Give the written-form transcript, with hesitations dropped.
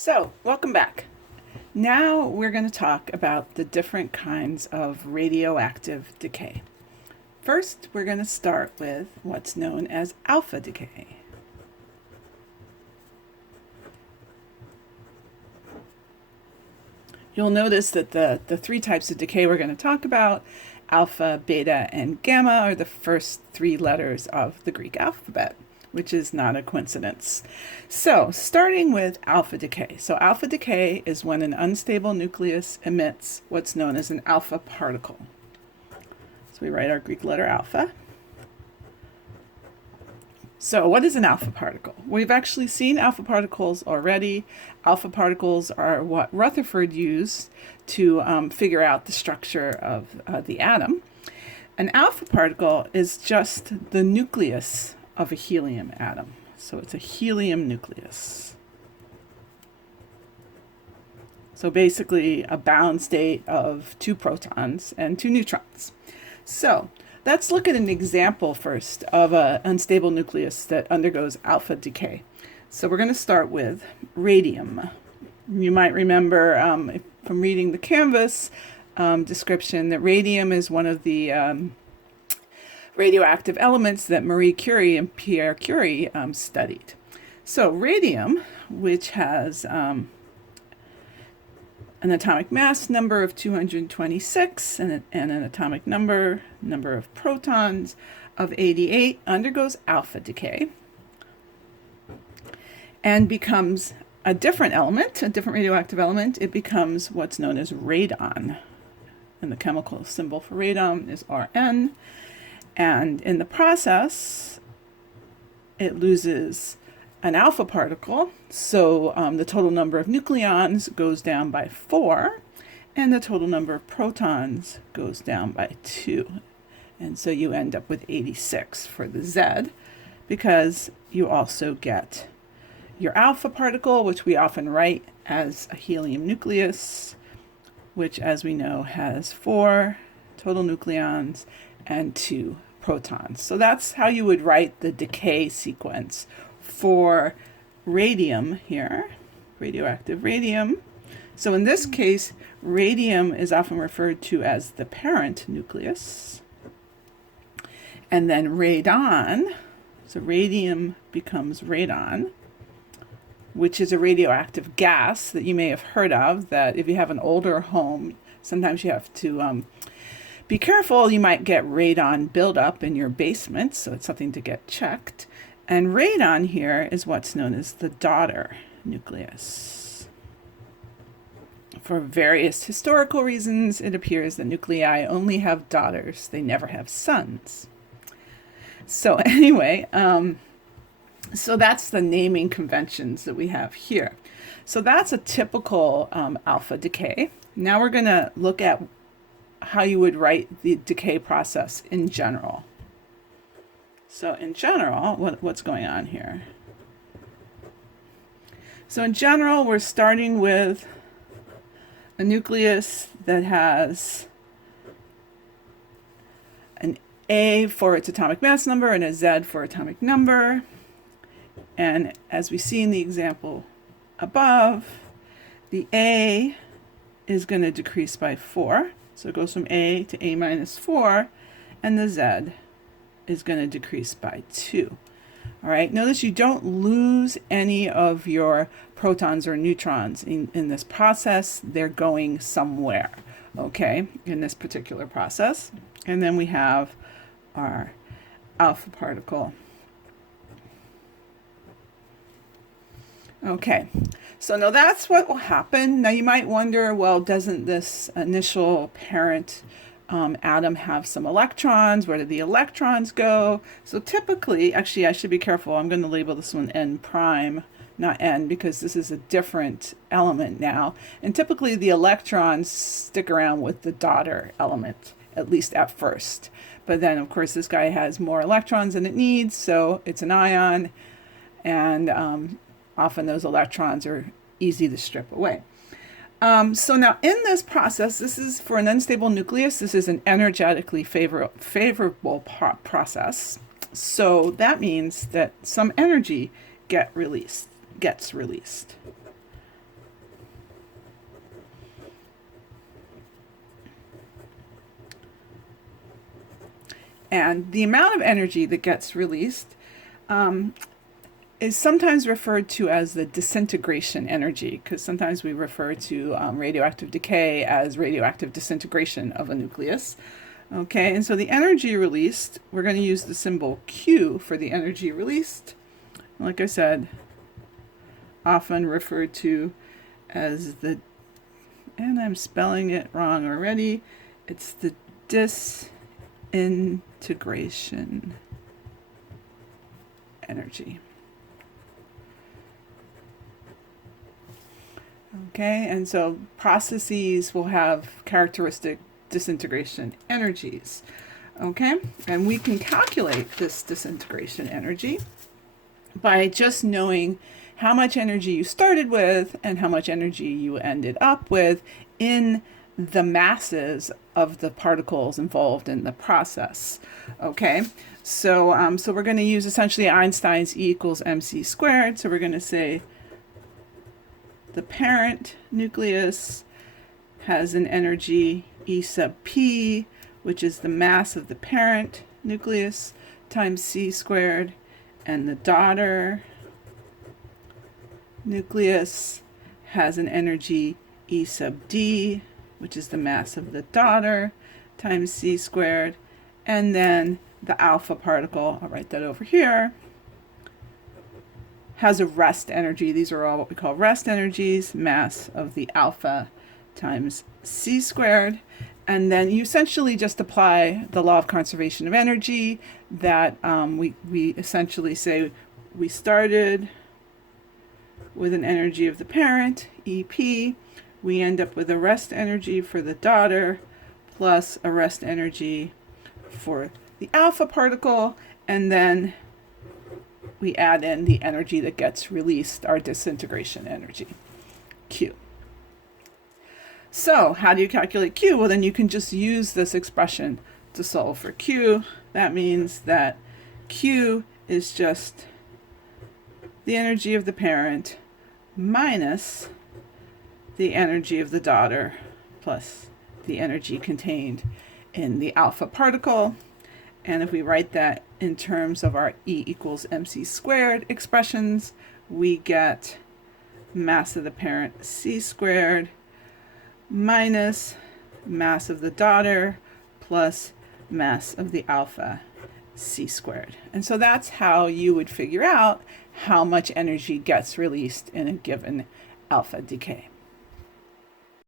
So, welcome back. Now we're going to talk about the different kinds of radioactive decay. First, we're going to start with what's known as alpha decay. You'll notice that the three types of decay we're going to talk about, alpha, beta, and gamma, are the first three letters of the Greek alphabet, which is not a coincidence. So, starting with alpha decay. So, alpha decay is when an unstable nucleus emits what's known as an alpha particle. So, we write our Greek letter alpha. So, what is an alpha particle? We've actually seen alpha particles already. Alpha particles are what Rutherford used to figure out the structure of the atom. An alpha particle is just the nucleus of a helium atom. So it's a helium nucleus. So basically a bound state of 2 protons and 2 neutrons. So let's look at an example first of an unstable nucleus that undergoes alpha decay. So we're going to start with radium. You might remember from reading the Canvas description that radium is one of the radioactive elements that Marie Curie and Pierre Curie studied. So radium, which has an atomic mass number of 226 and an atomic number of protons of 88, undergoes alpha decay and becomes a different element, a different radioactive element. It becomes what's known as radon. And the chemical symbol for radon is Rn. And in the process, it loses an alpha particle. So the total number of nucleons goes down by 4, and the total number of protons goes down by 2. And so you end up with 86 for the Z, because you also get your alpha particle, which we often write as a helium nucleus, which, as we know, has 4 total nucleons and 2 protons. So that's how you would write the decay sequence for radium here, radioactive radium. So in this case, radium is often referred to as the parent nucleus. And then radon, so radium becomes radon, which is a radioactive gas that you may have heard of, that if you have an older home, sometimes you have to be careful. You might get radon buildup in your basement, so it's something to get checked. And radon here is what's known as the daughter nucleus. For various historical reasons, it appears that nuclei only have daughters. They never have sons. So anyway, so that's the naming conventions that we have here. So that's a typical alpha decay. Now we're going to look at how you would write the decay process in general. So in general, what's going on here? So in general, we're starting with a nucleus that has an A for its atomic mass number and a Z for atomic number. And as we see in the example above, the A is going to decrease by 4. So it goes from A to A minus 4, and the Z is going to decrease by 2. All right, notice you don't lose any of your protons or neutrons in this process. They're going somewhere, okay, in this particular process. And then we have our alpha particle. Okay, so now that's what will happen. Now you might wonder, well, doesn't this initial parent atom have some electrons? Where did the electrons go? So typically, actually I should be careful. I'm going to label this one N prime, not N, because this is a different element now. And typically the electrons stick around with the daughter element, at least at first. But then, of course, this guy has more electrons than it needs, so it's an ion. And often those electrons are easy to strip away. So now in this process, this is for an unstable nucleus, this is an energetically favorable process. So that means that some energy gets released. And the amount of energy that gets released is sometimes referred to as the disintegration energy, because sometimes we refer to radioactive decay as radioactive disintegration of a nucleus. Okay, and so the energy released, we're going to use the symbol Q for the energy released. Like I said, often referred to as the, and I'm spelling it wrong already, it's the disintegration energy. Okay, and so processes will have characteristic disintegration energies. Okay, and we can calculate this disintegration energy by just knowing how much energy you started with and how much energy you ended up with in the masses of the particles involved in the process. Okay, so we're going to use essentially Einstein's E equals mc squared. So we're going to say the parent nucleus has an energy E sub p, which is the mass of the parent nucleus, times c squared, and the daughter nucleus has an energy E sub d, which is the mass of the daughter, times c squared, and then the alpha particle, I'll write that over here, has a rest energy. These are all what we call rest energies, mass of the alpha times c squared. And then you essentially just apply the law of conservation of energy that we essentially say we started with an energy of the parent, EP. We end up with a rest energy for the daughter plus a rest energy for the alpha particle, and then we add in the energy that gets released, our disintegration energy, Q. So how do you calculate Q? Well, then you can just use this expression to solve for Q. That means that Q is just the energy of the parent minus the energy of the daughter plus the energy contained in the alpha particle. And if we write that in terms of our E equals mc squared expressions, we get mass of the parent c squared minus mass of the daughter plus mass of the alpha c squared. And so that's how you would figure out how much energy gets released in a given alpha decay.